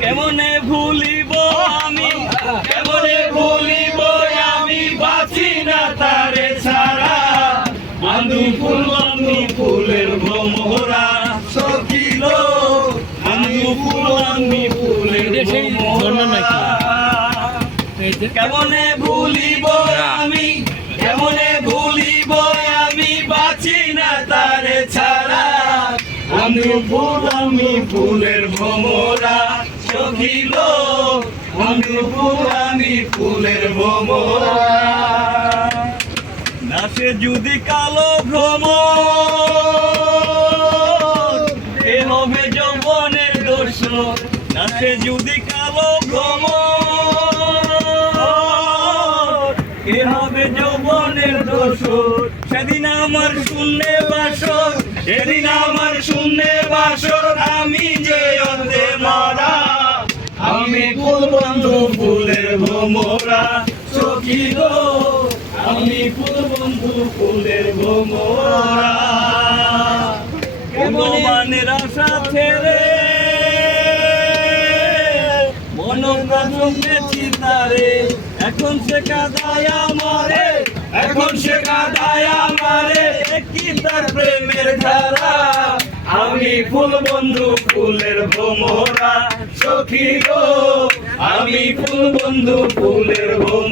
কেমনে ভুলিব আমি, কেমনে ভুলিব আমি, বাঁচি না তারে ছাড়া। বন্ধু ফুলের ভ্রমরা সখিল, বন্ধু ফুলের ভ্রমরা। কেমনে ভুলিব আমি, কেমনে ভুলিব আমি, বাঁচি না তারে ছাড়া। আমি ফুলের ভ্রমরা সখিল, বন্ধু ফুলের ভ্রমরা। নাচে যদি কালো ভ্রমর, এ হবে যৌবনের দোষ। নাচে যদি কালো ভ্রমর, এ হবে যৌবনের দোষ। সেদিন আমার শূন্যে বাসর, সেদিন আমার শূন্যে বাসর, আমি যে অন্ধে মারা। আমি বন্ধু ফুলের ভ্রমরা সখিল, আমি বন্ধু ফুলের ভ্রমরা। ভগবানের আশা ছেড়ে মনোপ্রাণেছি তারে, এখন সে কাঁদায় আমারে, এখন সে কাঁদায় আমারে, কি তার প্রেমের ধারা। আমি বন্ধু ফুলের ভ্রমরা সখিল, আমি বন্ধু ফুলের ভ্রমরা।